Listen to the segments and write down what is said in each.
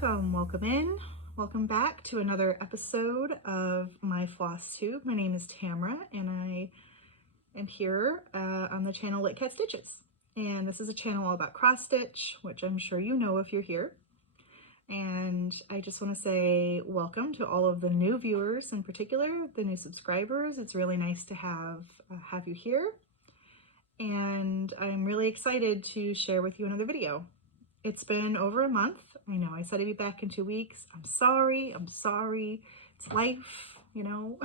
welcome in. Welcome back to another episode of my Flosstube. My name is Tamara and I am here on the channel Lit Cat Stitches. And this is a channel all about cross stitch, which I'm sure you know if you're here. And I just want to say welcome to all of the new viewers, in particular, the new subscribers. It's really nice to have you here. And I'm really excited to share with you another video. It's been over a month. I know I said I'd be back in 2 weeks. I'm sorry. It's life, you know.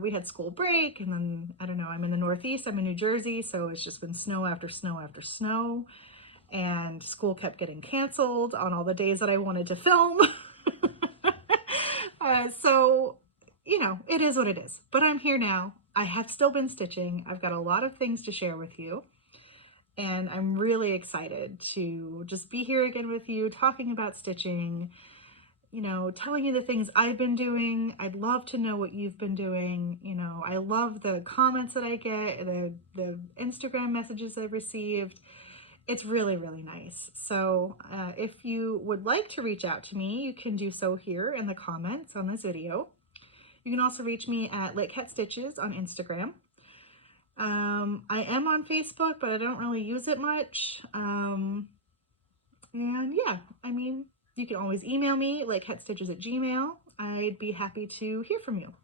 We had school break and then, I don't know, I'm in the Northeast, I'm in New Jersey, so it's just been snow after snow after snow. And school kept getting canceled on all the days that I wanted to film. So, you know, it is what it is. But I'm here now. I have still been stitching. I've got a lot of things to share with you. And I'm really excited to just be here again with you, talking about stitching, you know, telling you the things I've been doing. I'd love to know what you've been doing. You know, I love the comments that I get, the Instagram messages I've received. It's really, really nice. So if you would like to reach out to me, you can do so here in the comments on this video. You can also reach me at Lit Cat Stitches on Instagram. I am on Facebook, but I don't really use it much. And yeah, I mean, you can always email me, litcatstitches@gmail.com. I'd be happy to hear from you.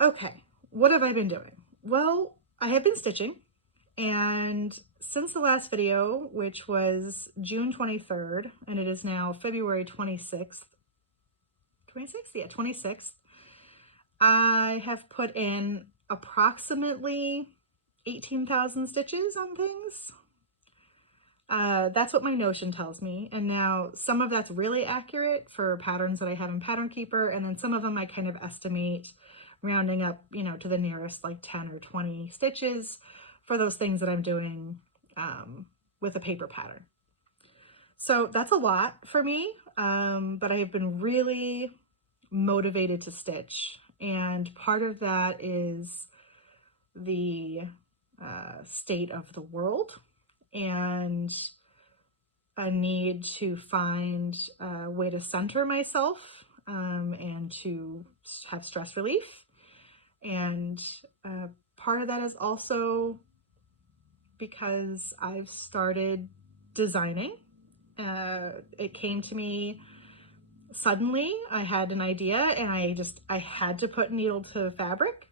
Okay, what have I been doing? Well, I have been stitching, and since the last video, which was June 23rd, and it is now February 26th, 26th, I have put in approximately 18,000 stitches on things. That's what my Notion tells me. And now some of that's really accurate for patterns that I have in Pattern Keeper. And then some of them I kind of estimate rounding up, you know, to the nearest like 10 or 20 stitches for those things that I'm doing with a paper pattern. So that's a lot for me. But I have been really motivated to stitch. And part of that is the state of the world and a need to find a way to center myself and to have stress relief. And part of that is also because I've started designing. It came to me suddenly. I had an idea and I had to put needle to fabric.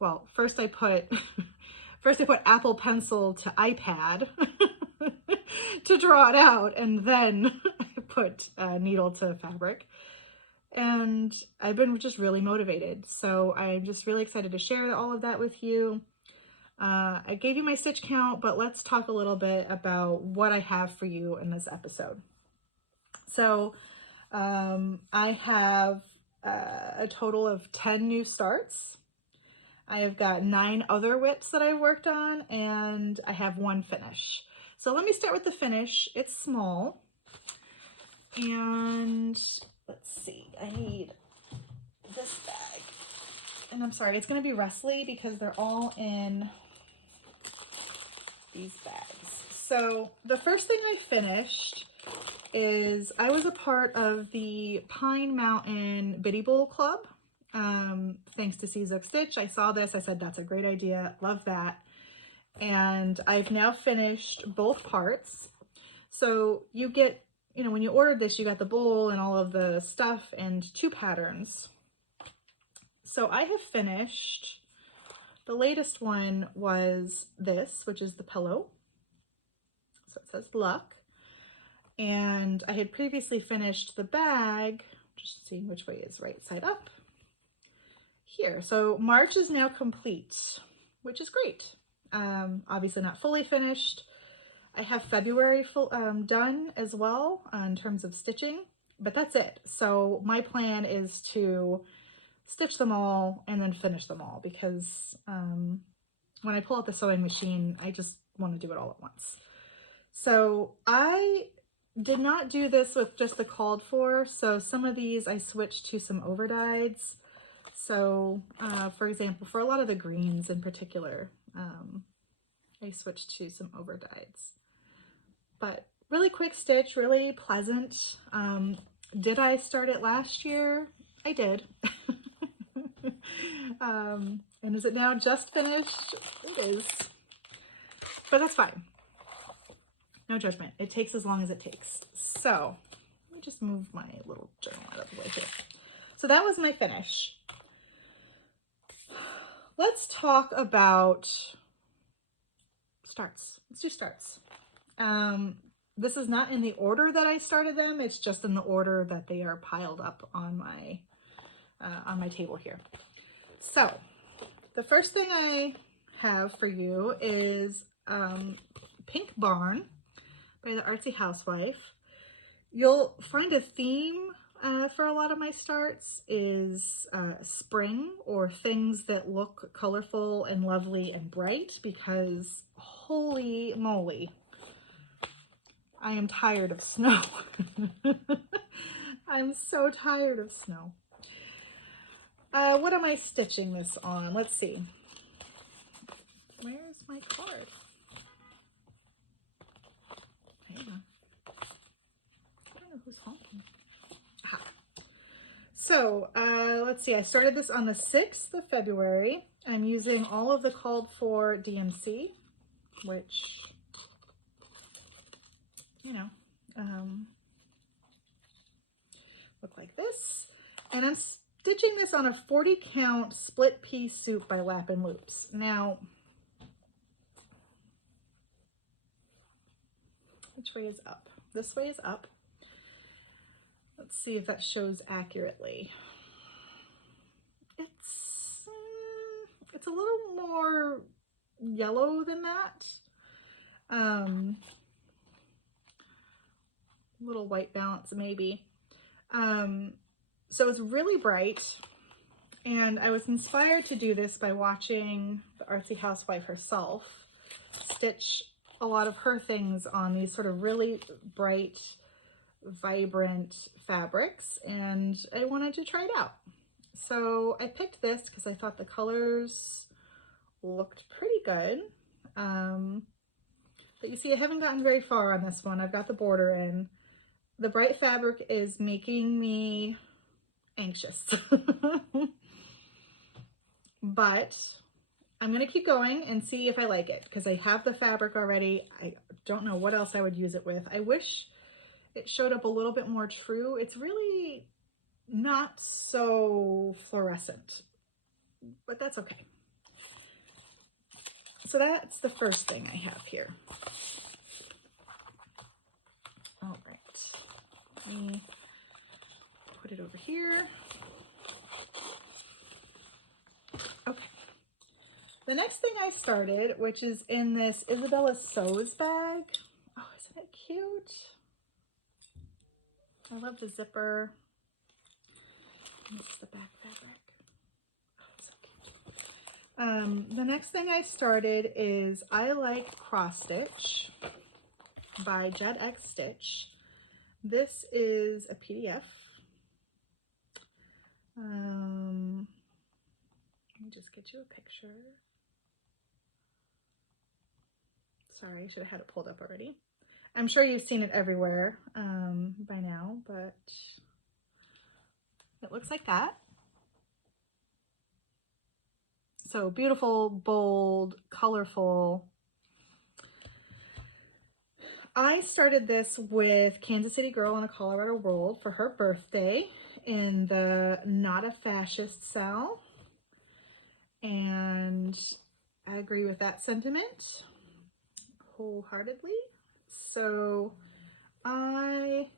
Well, first I put Apple Pencil to iPad to draw it out, and then I put needle to fabric. And I've been just really motivated. So I'm just really excited to share all of that with you. I gave you my stitch count, but let's talk a little bit about what I have for you in this episode. So I have a total of 10 new starts. I have got 9 other whips that I've worked on, and I have 1 finish. So let me start with the finish. It's small, and let's see, I need this bag. And I'm sorry, it's going to be rustly because they're all in these bags. So the first thing I finished is I was a part of the Pine Mountain Biddy Bowl Club. Thanks to JedXStitch. I saw this. I said, that's a great idea. Love that. And I've now finished both parts. So you get, you know, when you ordered this, you got the bowl and all of the stuff and 2 patterns. So I have finished, the latest one was this, which is the pillow. So it says luck. And I had previously finished the bag, just seeing which way is right side up, here. So March is now complete, which is great. Obviously not fully finished. I have February done as well in terms of stitching, but that's it. So my plan is to stitch them all and then finish them all because when I pull out the sewing machine, I just want to do it all at once. So I did not do this with just the called for. So some of these I switched to some overdyes. So for example, for a lot of the greens in particular, I switched to some overdyes. But really quick stitch, really pleasant. Did I start it last year? I did. And is it now just finished? It is. But that's fine. No judgment. It takes as long as it takes. So let me just move my little journal out of the way here. So that was my finish. Let's talk about starts. Let's do starts. This is not in the order that I started them. It's just in the order that they are piled up on my table here. So the first thing I have for you is Pink Barn by the Artsy Housewife. You'll find a theme for a lot of my starts is spring, or things that look colorful and lovely and bright, because holy moly, I am tired of snow. I'm so tired of snow. What am I stitching this on? Let's see. Where's my card? Hang on. I don't know who's honking. Aha. So, let's see. I started this on the 6th of February. I'm using all of the called for DMC, which, you know, look like this. And I'm stitching this on a 40 count split piece soup by Lap and Loops. Now, which way is up? This way is up. Let's see if that shows accurately. It's a little more yellow than that. Little white balance maybe. So it's really bright, and I was inspired to do this by watching the Artsy Housewife herself stitch a lot of her things on these sort of really bright, vibrant fabrics, and I wanted to try it out. So I picked this because I thought the colors looked pretty good. But you see, I haven't gotten very far on this one. I've got the border in. The bright fabric is making me anxious. But I'm going to keep going and see if I like it, because I have the fabric already. I don't know what else I would use it with. I wish it showed up a little bit more true. It's really not so fluorescent, but that's okay. So that's the first thing I have here. All right. Let me put it over here. Okay. The next thing I started, which is in this Isabella Sews bag. Oh, isn't it cute? I love the zipper. And this is the back fabric. Oh, so cute. The next thing I started is I Like Cross Stitch by JedXStitch. This is a PDF. Let me just get you a picture. Sorry, I should have had it pulled up already. I'm sure you've seen it everywhere by now, but it looks like that. So beautiful, bold, colorful. I started this with Kansas City Girl in a Colorado World for her birthday in the Not a Fascist cell. And I agree with that sentiment wholeheartedly. So I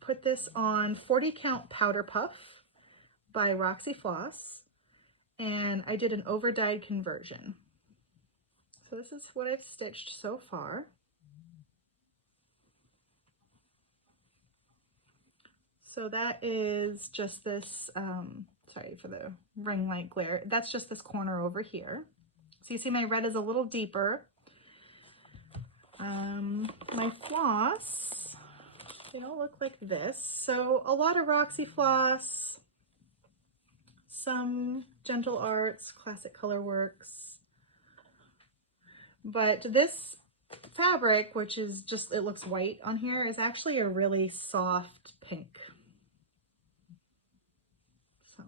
put this on 40 count Powder Puff by Roxy Floss, and I did an over-dyed conversion. So this is what I've stitched so far. So that is just this, sorry for the ring light glare, that's just this corner over here. So you see my red is a little deeper. My floss, they don't look like this. So a lot of Roxy Floss, some Gentle Arts, Classic Color Works. But this fabric, which is just, it looks white on here, is actually a really soft pink. So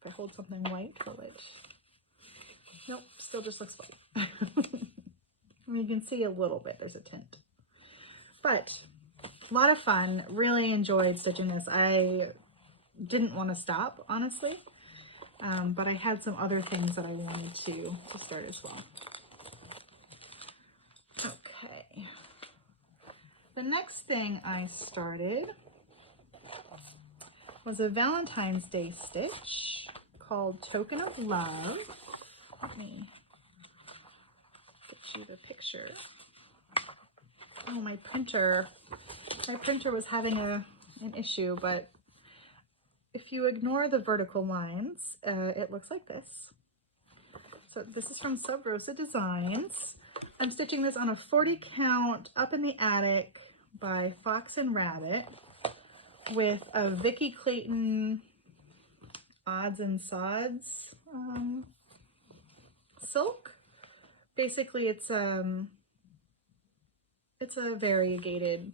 if I hold something white, will it? Nope, still just looks white. I mean, you can see a little bit, there's a tint. But a lot of fun, really enjoyed stitching this. I didn't want to stop, honestly, but I had some other things that I wanted to start as well. Okay, the next thing I started was a Valentine's Day stitch called Token of Love. Let me get you the picture. Oh, my printer was having an issue, but if you ignore the vertical lines, it looks like this. So this is from SubRosa Designs. I'm stitching this on a 40 count Up in the Attic by Fox and Rabbit with a Vicky Clayton Odds and Sods silk. Basically, it's a variegated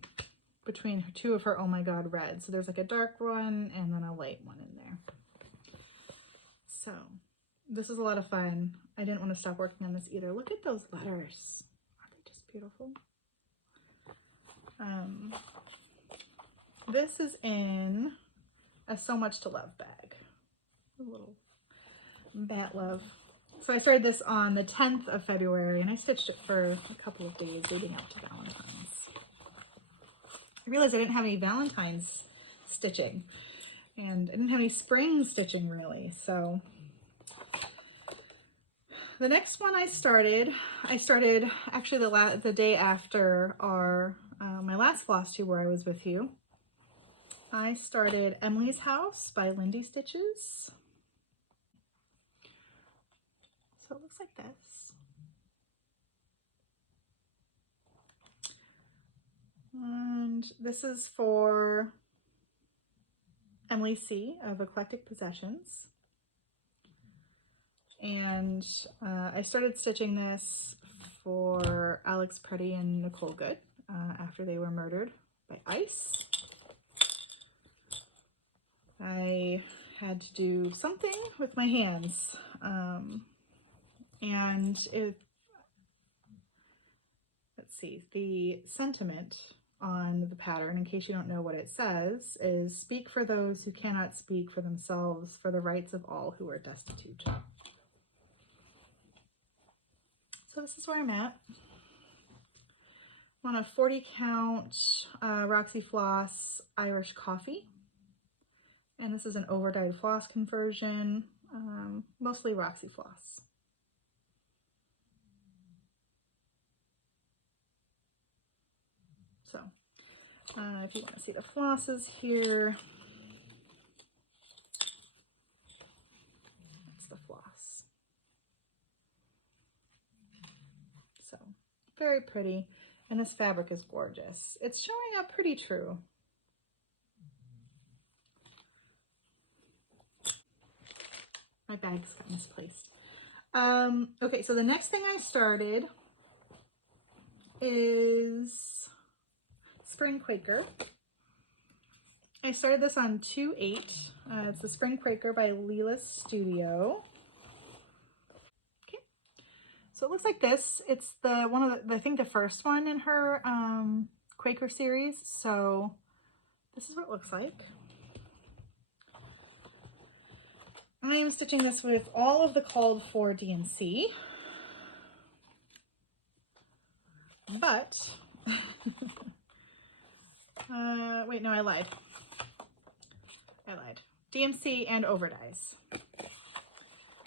between two of her Oh My God reds. So there's like a dark one and then a light one in there. So this is a lot of fun. I didn't want to stop working on this either. Look at those letters. Aren't they just beautiful? This is in a So Much to Love bag. A little bat love. So I started this on the 10th of February and I stitched it for a couple of days leading up to Valentine's. I realized I didn't have any Valentine's stitching and I didn't have any spring stitching really. So the next one I started actually the day after our my last Flosstube where I was with you. I started Emily's House by Lindy Stitches. So it looks like this. And this is for Emily C of Eclectic Possessions. And I started stitching this for Alex Preddy and Nicole Good after they were murdered by ice. I had to do something with my hands. And let's see, the sentiment on the pattern, in case you don't know what it says, is speak for those who cannot speak for themselves, for the rights of all who are destitute. So this is where I'm at. I'm on a 40 count Roxy Floss Irish Coffee. And this is an over-dyed floss conversion, mostly Roxy Floss. So if you want to see the flosses here, that's the floss. So very pretty, and this fabric is gorgeous. It's showing up pretty true. My bag's got misplaced. Okay, so the next thing I started is Spring Quaker. I started this on 2/8. It's the Spring Quaker by Lila Studio. Okay, so it looks like this. It's I think the first one in her Quaker series. So this is what it looks like. I am stitching this with all of the called for DMC, but wait, no, I lied. DMC and overdyes,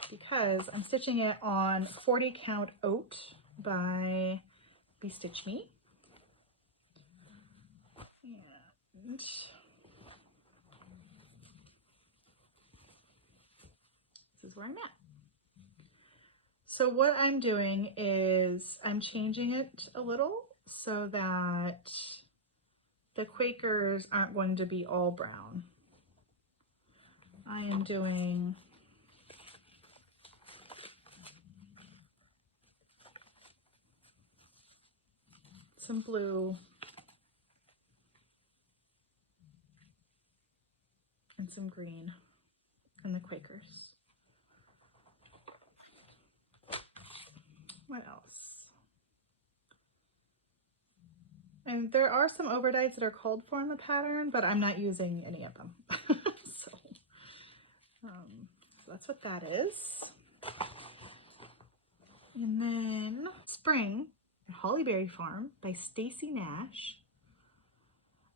because I'm stitching it on 40 count Oat by Be Stitch Me. And this is where I'm at. So what I'm doing is I'm changing it a little so that the Quakers aren't going to be all brown. I am doing some blue, and some green, and the Quakers. What else? And there are some overdyes that are called for in the pattern, but I'm not using any of them. So that's what that is. And then Spring at Hollyberry Farm by Stacy Nash.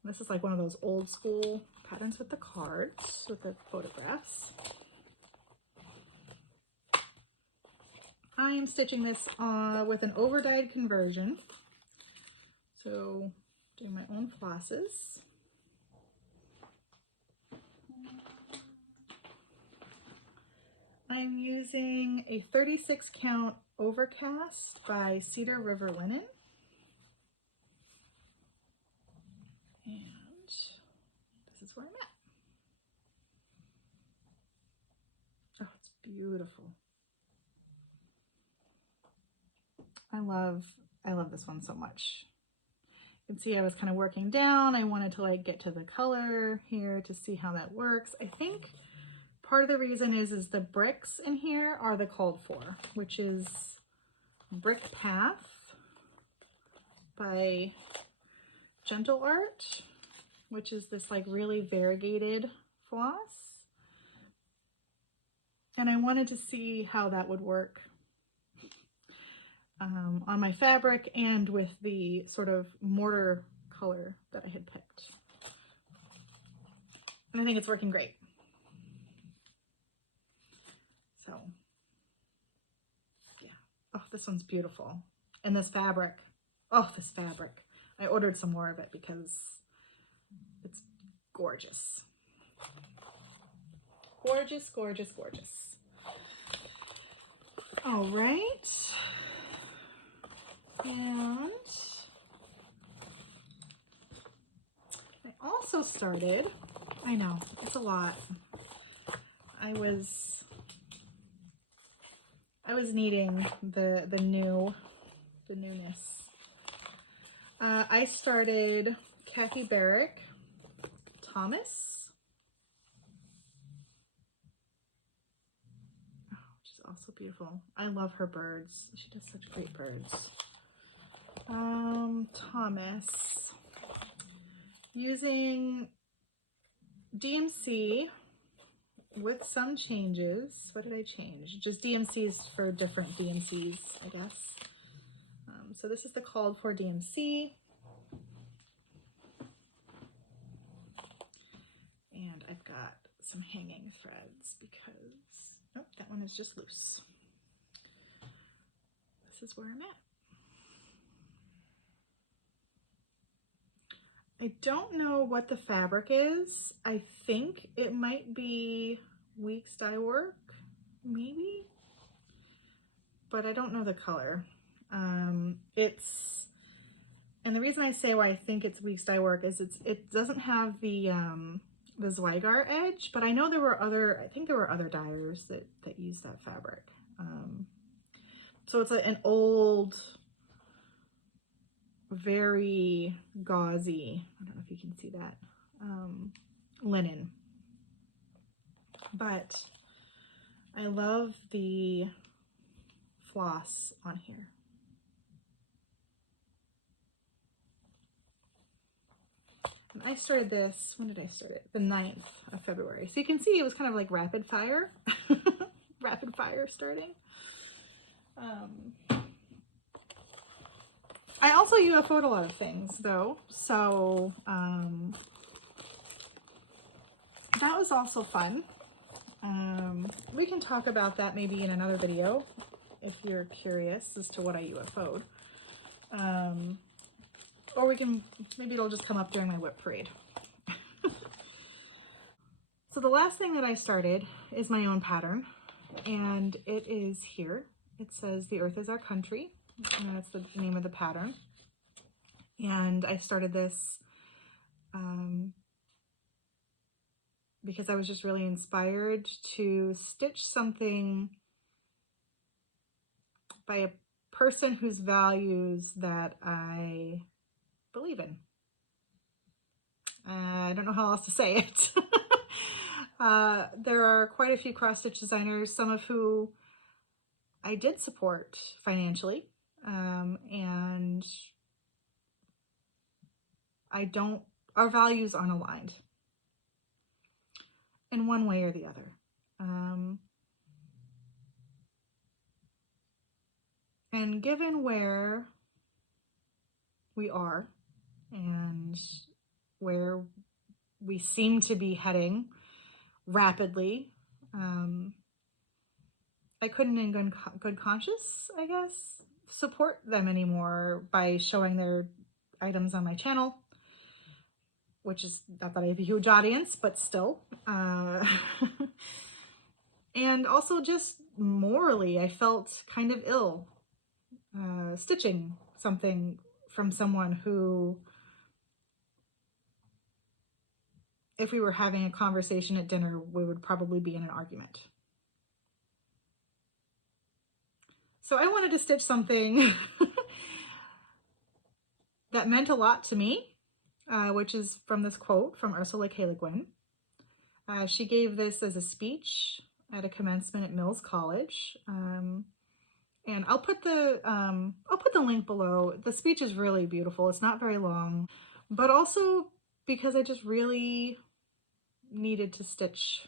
This is like one of those old school patterns with the cards, with the photographs. I am stitching this with an overdyed conversion. So doing my own flosses. I'm using a 36 count overcast by Cedar River Linen. And this is where I'm at. Oh, it's beautiful. I love this one so much. You can see I was kind of working down. I wanted to like get to the color here to see how that works. I think part of the reason is the bricks in here are the called for, which is Brick Path by Gentle Art, which is this like really variegated floss. And I wanted to see how that would work on my fabric and with the sort of mortar color that I had picked. And I think it's working great. So, yeah. Oh, this one's beautiful. And this fabric. Oh, this fabric. I ordered some more of it because it's gorgeous. Gorgeous, gorgeous, gorgeous. All right. And I also started, I know, it's a lot. I was needing the newness. I started Kathy Barrick Thomas, which is also beautiful. I love her birds. She does such great birds. Thomas, using DMC with some changes. What did I change? Just DMCs for different DMCs, I guess. So this is the called for DMC. And I've got some hanging threads because, nope, that one is just loose. This is where I'm at. I don't know what the fabric is. I think it might be Weeks Dye Work, maybe, but I don't know the color. And the reason I say why I think it's Weeks Dye Work is it doesn't have the Zweigart edge, but I know there were I think there were other dyers that use that fabric. So it's an old, very gauzy, I don't know if you can see that, linen. But I love the floss on here. And I started this, when did I start it? The 9th of February. So you can see it was kind of like rapid fire, rapid fire starting. I also UFO'd a lot of things though, so that was also fun. We can talk about that maybe in another video if you're curious as to what I UFO'd. Or we can, maybe it'll just come up during my whip parade. So the last thing that I started is my own pattern, and it is here. It says "The Earth is Our Country," and that's the name of the pattern. And I started this because I was just really inspired to stitch something by a person whose values that I believe in. I don't know how else to say it. There are quite a few cross-stitch designers, some of who I did support financially, and our values aren't aligned in one way or the other. And given where we are and where we seem to be heading rapidly, I couldn't in good conscience, I guess, support them anymore by showing their items on my channel, which is not that I have a huge audience, but still. And also just morally, I felt kind of ill stitching something from someone who, if we were having a conversation at dinner, we would probably be in an argument. So I wanted to stitch something that meant a lot to me, which is from this quote from Ursula K LeGuin. She gave this as a speech at a commencement at Mills College. And I'll put the link below. The speech is really beautiful. It's not very long, but also because I just really needed to stitch.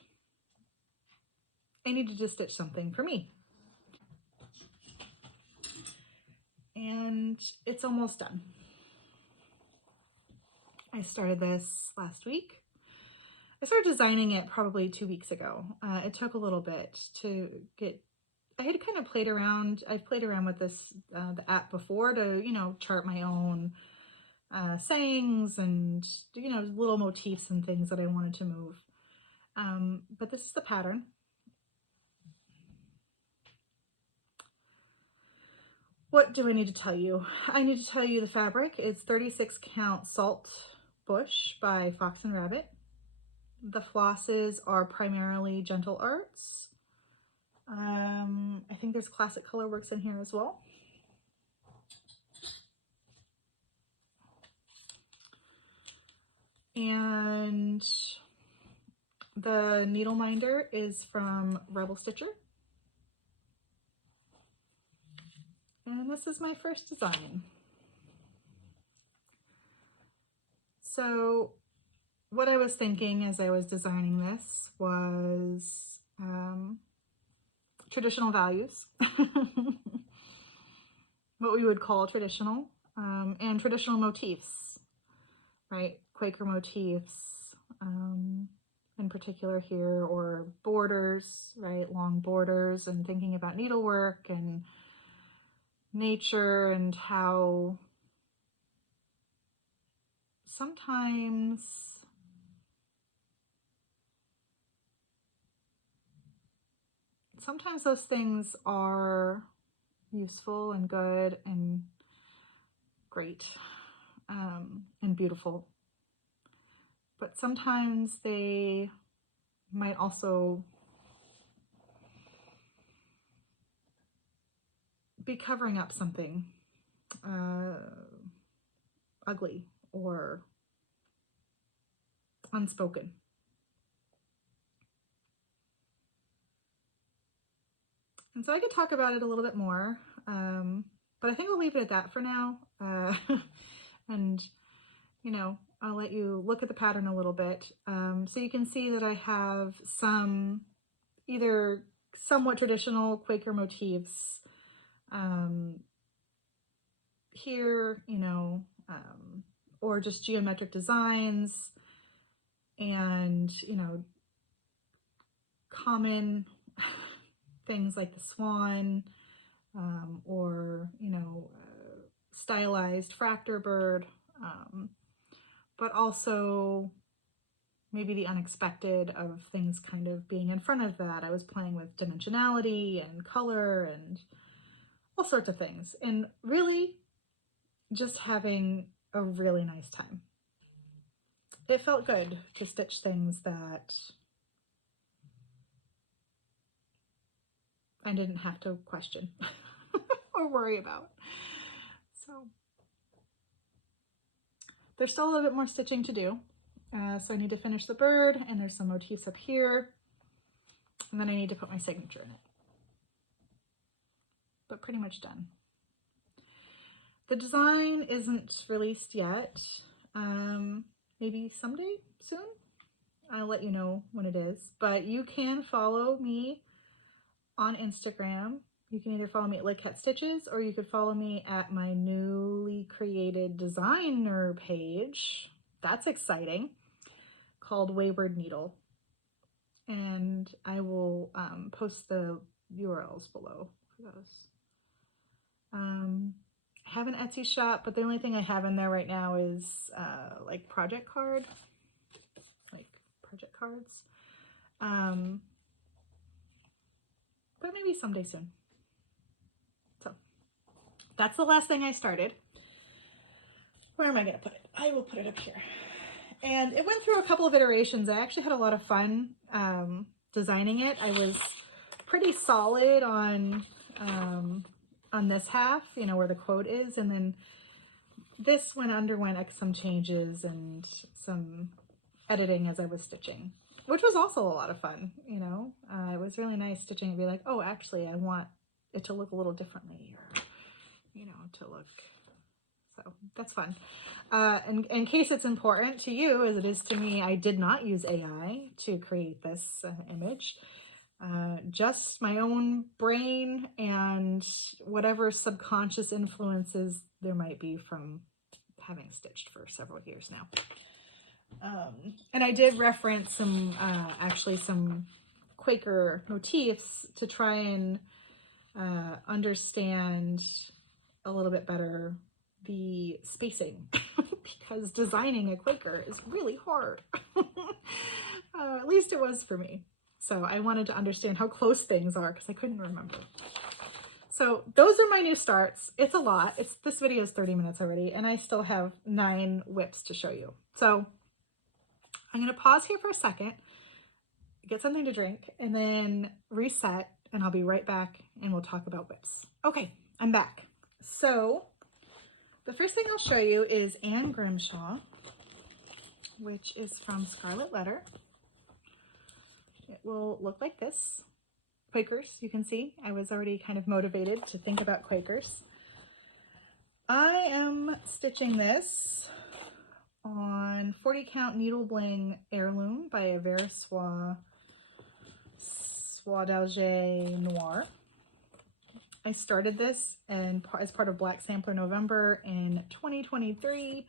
I needed to stitch something for me. And it's almost done. I started this last week. I started designing it probably 2 weeks ago. It took a little bit to get, I had kind of played around. I've played around with this, the app before to, chart my own sayings and, little motifs and things that I wanted to move. But this is the pattern. What do I need to tell you? I need to tell you the fabric. It's 36 count Salt Bush by Fox and Rabbit. The flosses are primarily Gentle Arts. I think there's Classic Colorworks in here as well. And the needle minder is from Rebel Stitcher. And this is my first design. So what I was thinking as I was designing this was traditional values, what we would call traditional, and traditional motifs, right? Quaker motifs in particular here, or borders, right? Long borders, and thinking about needlework and nature and how sometimes those things are useful and good and great and beautiful, but sometimes they might also be covering up something ugly or unspoken. And so I could talk about it a little bit more, but I think I'll leave it at that for now. And, I'll let you look at the pattern a little bit. So you can see that I have some either somewhat traditional Quaker motifs here, or just geometric designs and, common things like the swan, or, stylized fractor bird, but also maybe the unexpected of things kind of being in front of that. I was playing with dimensionality and color and all sorts of things, and really just having a really nice time. It felt good to stitch things that I didn't have to question or worry about. So there's still a little bit more stitching to do. So I need to finish the bird, and there's some motifs up here. And then I need to put my signature in it. But pretty much done. The design isn't released yet. Maybe someday soon. I'll let you know when it is. But you can follow me on Instagram. You can either follow me at JedXStitch, or you could follow me at my newly created designer page. That's exciting. Called Wayward Needle. And I will post the URLs below for those. I have an Etsy shop, but the only thing I have in there right now is like project cards. But maybe someday soon. So that's the last thing I started. Where am I going to put it? I will put it up here. And it went through a couple of iterations. I actually had a lot of fun designing it. I was pretty solid on this half, you know, where the quote is, and then this one underwent some changes and some editing as I was stitching, which was also a lot of fun, you know. It was really nice stitching and be like, oh, actually, I want it to look a little differently, or, you know, to look. So that's fun. And in case it's important to you, as it is to me, I did not use AI to create this image. Just my own brain and whatever subconscious influences there might be from having stitched for several years now. And I did reference some, actually some Quaker motifs to try and understand a little bit better the spacing because designing a Quaker is really hard. At least it was for me. So I wanted to understand how close things are because I couldn't remember. So those are my new starts. It's a lot. This video is 30 minutes already, and I still have 9 whips to show you. So I'm going to pause here for a second, get something to drink, and then reset, and I'll be right back, and we'll talk about whips. Okay, I'm back. So the first thing I'll show you is Anne Grimshaw, which is from Scarlet Letter. It will look like this. Quakers, you can see. I was already kind of motivated to think about Quakers. I am stitching this on 40 count needle bling heirloom by a Soie d'Alger Noir. I started this as part of Black Sampler November in 2023,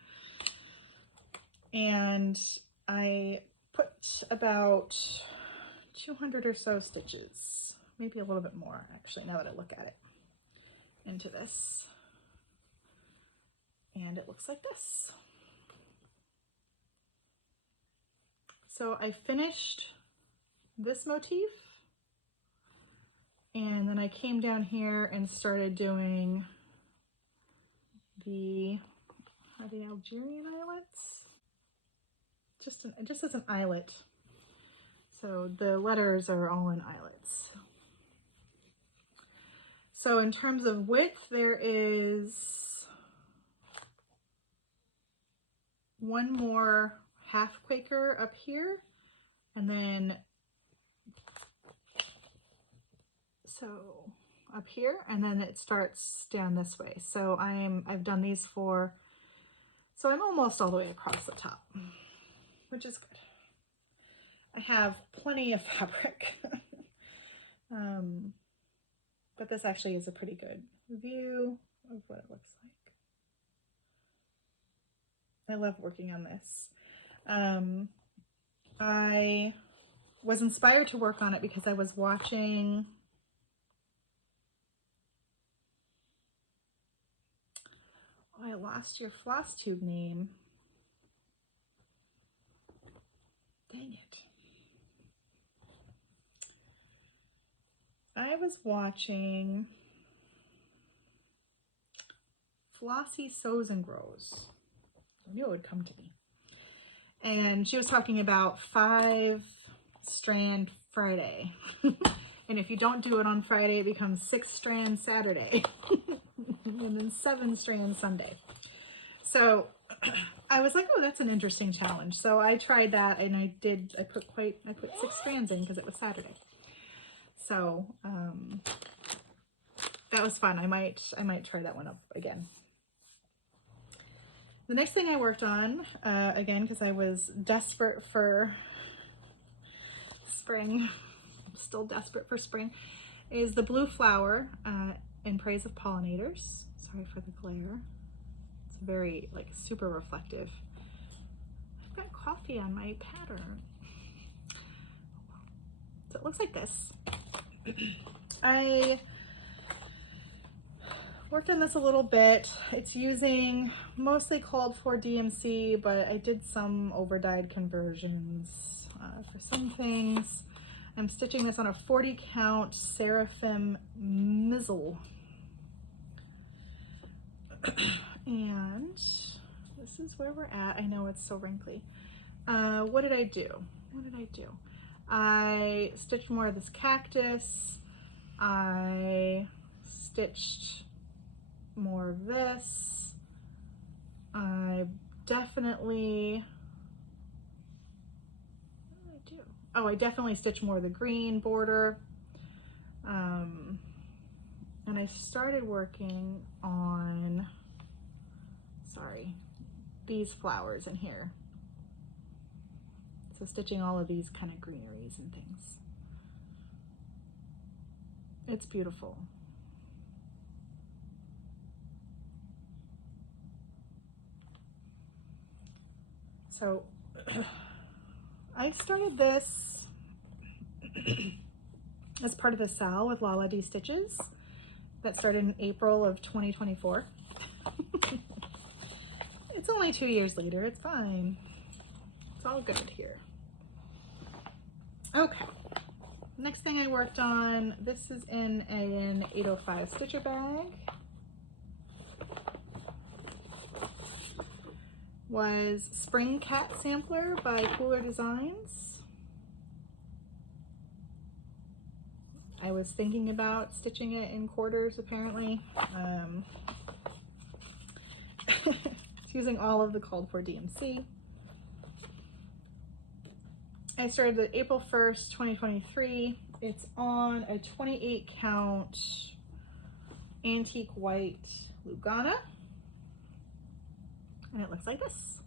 and I put about 200 or so stitches, maybe a little bit more actually, now that I look at it, into this. And it looks like this. So I finished this motif, and then I came down here and started doing the Algerian eyelets, just as an eyelet. So the letters are all in eyelets. So in terms of width, there is one more half Quaker up here, and then so up here, and then it starts down this way. So I've done these so I'm almost all the way across the top, which is good. I have plenty of fabric, but this actually is a pretty good view of what it looks like. I love working on this. I was inspired to work on it because I was watching I lost your Flosstube name. Dang it. I was watching Flossie Sews and Grows. I knew it would come to me. And she was talking about 5-strand Friday. And if you don't do it on Friday, it becomes 6-strand Saturday. And then 7-strand Sunday. So I was like, oh, that's an interesting challenge. So I tried that, and I put 6 strands in because it was Saturday. So that was fun. I might try that one up again. The next thing I worked on, again, because I was desperate for spring, I'm still desperate for spring, is the blue flower in Praise of Pollinators. Sorry for the glare. It's very, like, super reflective. I've got coffee on my pattern. So it looks like this. I worked on this a little bit. It's using mostly called for DMC, but I did some over-dyed conversions for some things. I'm stitching this on a 40 count Seraphim Mizzle. And this is where we're at. I know it's so wrinkly. What did I do? I stitched more of this cactus. I stitched more of this. I definitely, what did I do? Oh, I definitely stitched more of the green border. And I started working on, these flowers in here. So stitching all of these kind of greeneries and things. It's beautiful. So I started this as part of the SAL with Lila D Stitches that started in April of 2024. It's only 2 years later, it's fine. It's all good here. Okay, next thing I worked on, this is in an 805 stitcher bag. Was Spring Cat Sampler by Kooler Designs. I was thinking about stitching it in quarters apparently. It's using all of the called for DMC. I started it April 1st, 2023. It's on a 28 count antique white Lugana. And it looks like this.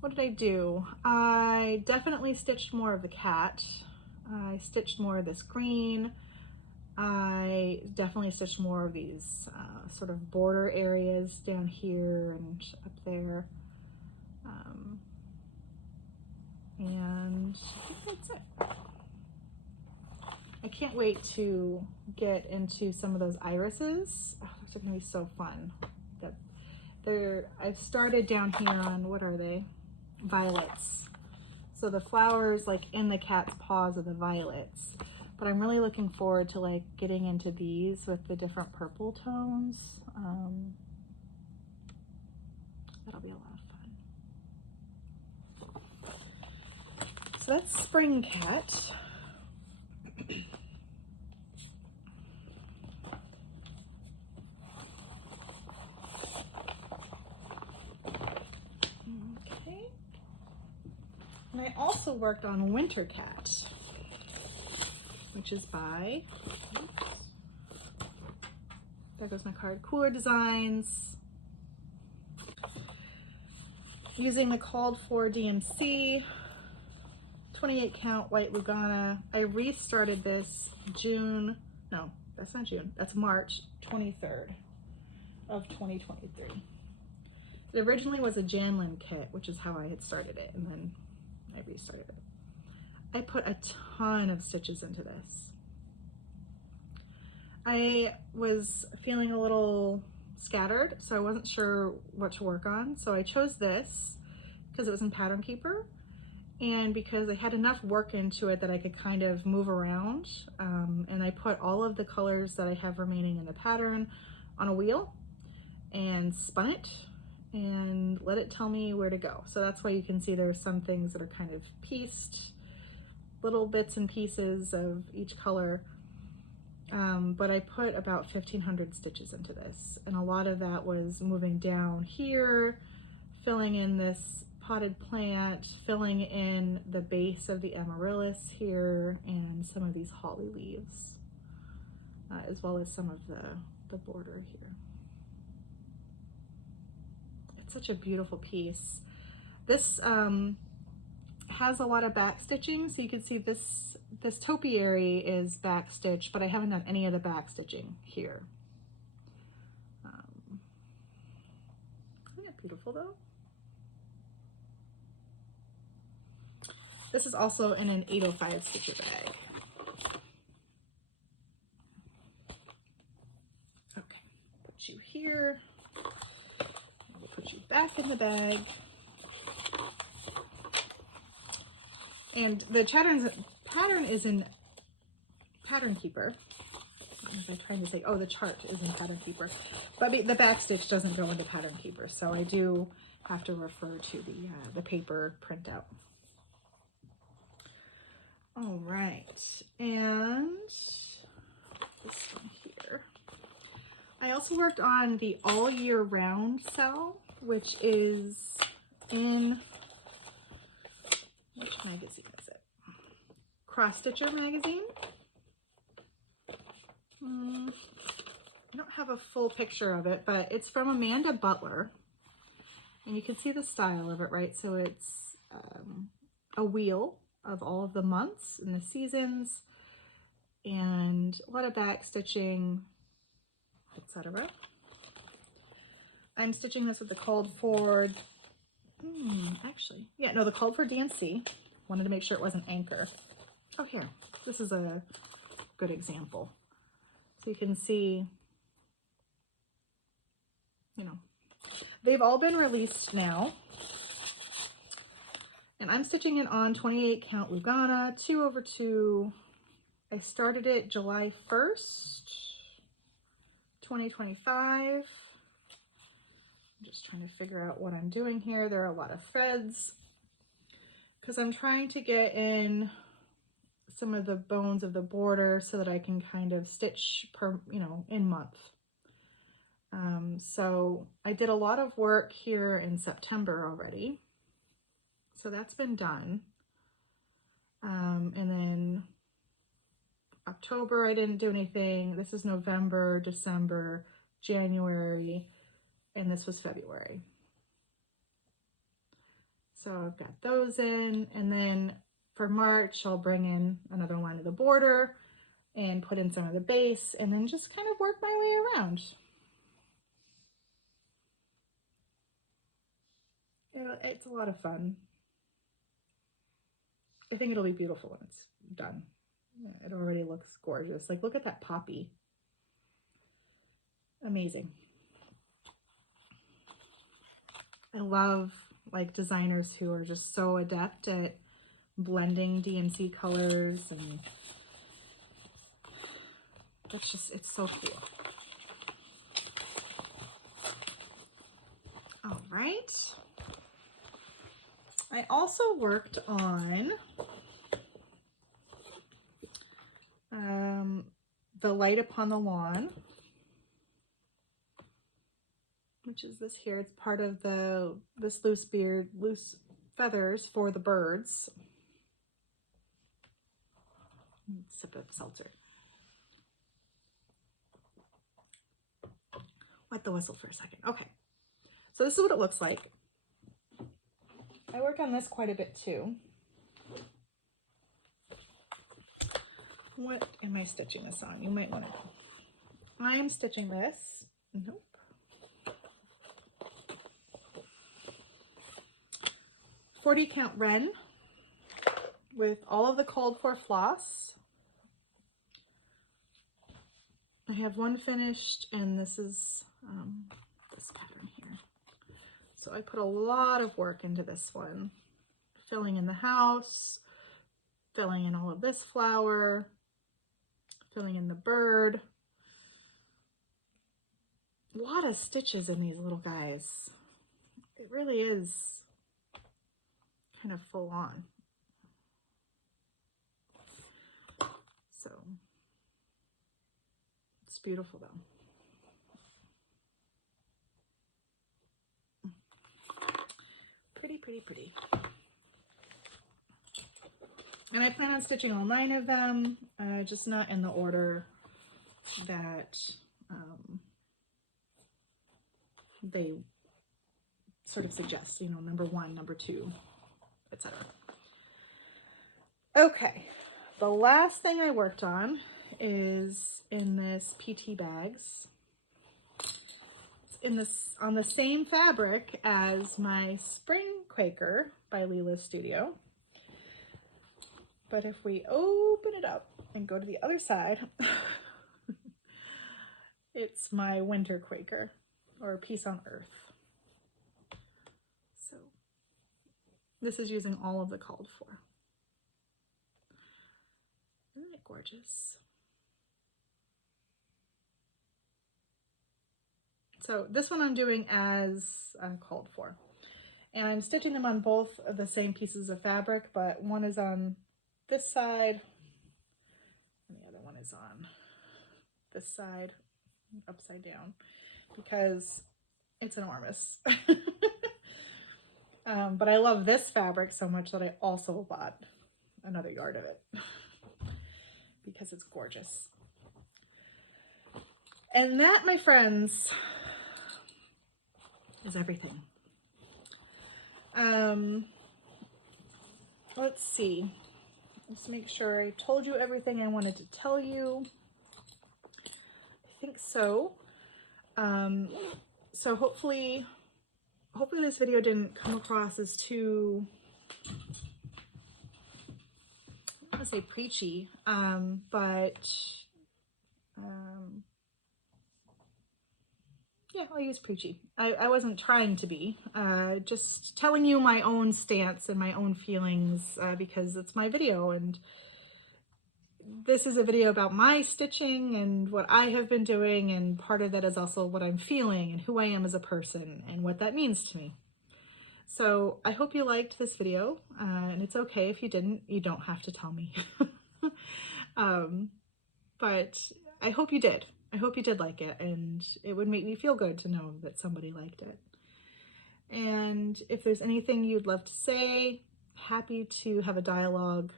What did I do? I definitely stitched more of the cat. I stitched more of this green. I definitely stitched more of these sort of border areas down here and up there. And I think that's it. I can't wait to get into some of those irises. Oh, those are gonna be so fun. I've started down here on, what are they? Violets. So the flowers like in the cat's paws are the violets. But I'm really looking forward to like getting into these with the different purple tones. That'll be a lot of fun. So that's Spring Cat. And I also worked on Winter Cat, which is by, oops, there goes my card, Kooler Designs. Using the called for DMC, 28 count white Lugana. I restarted this June, no, that's not June, that's March 23rd of 2023. It originally was a Janlin kit, which is how I had started it, and then I restarted it. I put a ton of stitches into this. I was feeling a little scattered, so I wasn't sure what to work on. So I chose this because it was in Pattern Keeper and because I had enough work into it that I could kind of move around. And I put all of the colors that I have remaining in the pattern on a wheel and spun it and let it tell me where to go. So that's why you can see there's some things that are kind of pieced, little bits and pieces of each color. But I put about 1,500 stitches into this, and a lot of that was moving down here, filling in this potted plant, filling in the base of the amaryllis here and some of these holly leaves, as well as some of the border here. It's such a beautiful piece. This has a lot of back stitching, so you can see this topiary is back stitched, but I haven't done any of the back stitching here. Isn't it beautiful though? This is also in an 805 stitcher bag. Okay, put you here. We'll put you back in the bag. And the pattern is in Pattern Keeper. What was I trying to say? Oh, the chart is in Pattern Keeper, but the back stitch doesn't go into Pattern Keeper, so I do have to refer to the paper printout. All right, and this one here. I also worked on the All Year Round cell, which is in, which magazine is it? Cross Stitcher magazine. I don't have a full picture of it, but it's from Amanda Butler, and you can see the style of it, right? So it's a wheel of all of the months and the seasons, and a lot of back stitching, etc. I'm stitching this with the called for, the called for DNC. Wanted to make sure it wasn't Anchor. Oh, here, this is a good example. So you can see, they've all been released now. And I'm stitching it on 28 count Lugana, 2/2. I started it July 1st, 2025. I'm just trying to figure out what I'm doing here. There are a lot of threads because I'm trying to get in some of the bones of the border so that I can kind of stitch per, in month. So I did a lot of work here in September already. So that's been done. And then October, I didn't do anything. This is November, December, January, and this was February. So I've got those in, and then for March, I'll bring in another line of the border and put in some of the base, and then just kind of work my way around. It's a lot of fun. I think it'll be beautiful when it's done. It already looks gorgeous. Like, look at that poppy. Amazing. I love like designers who are just so adept at blending DMC colors, and that's just, it's so cool. All right. I also worked on the Light Upon the Lawn, which is this here. It's part of this loose feathers for the birds. Sip of seltzer. Wet the whistle for a second. Okay, so this is what it looks like. I work on this quite a bit too. What am I stitching this on? You might want to know. I am stitching this. Nope. .40 count Wren with all of the called for floss. I have one finished, and this is this pattern here. So I put a lot of work into this one, filling in the house, filling in all of this flower, filling in the bird. A lot of stitches in these little guys. It really is kind of full on. So it's beautiful though. pretty, pretty. And I plan on stitching all 9 of them, just not in the order that they sort of suggest, you know, number 1, number 2, etc. Okay, the last thing I worked on is in this PT bags. It's on the same fabric as my spring Quaker by Lila's Studio. But if we open it up and go to the other side, it's my winter Quaker, or Peace on Earth. So this is using all of the called for. Isn't it gorgeous? So this one I'm doing as called for. And I'm stitching them on both of the same pieces of fabric, but one is on this side and the other one is on this side, upside down, because it's enormous. But I love this fabric so much that I also bought another yard of it because it's gorgeous. And that, my friends, is everything. Let's see. Let's make sure I told you everything I wanted to tell you. I think so. So hopefully this video didn't come across as too, I don't want to say preachy, yeah, I'll use preachy. I wasn't trying to be, just telling you my own stance and my own feelings, because it's my video, and this is a video about my stitching and what I have been doing, and part of that is also what I'm feeling and who I am as a person and what that means to me. So I hope you liked this video, and it's okay if you didn't. You don't have to tell me. But I hope you did. I hope you did like it, and it would make me feel good to know that somebody liked it. And if there's anything you'd love to say, happy to have a dialogue,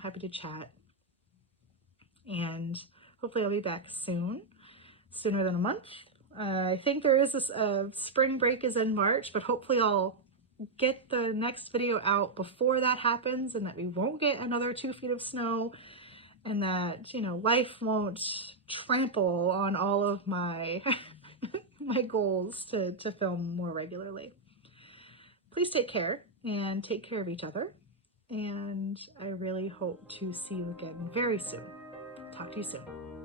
happy to chat. And hopefully I'll be back soon, sooner than a month. I think there is this spring break is in March, but hopefully I'll get the next video out before that happens, and that we won't get another 2 feet of snow, and that, you know, life won't trample on all of my my goals to film more regularly. Please take care and take care of each other, and I really hope to see you again very soon. Talk to you soon.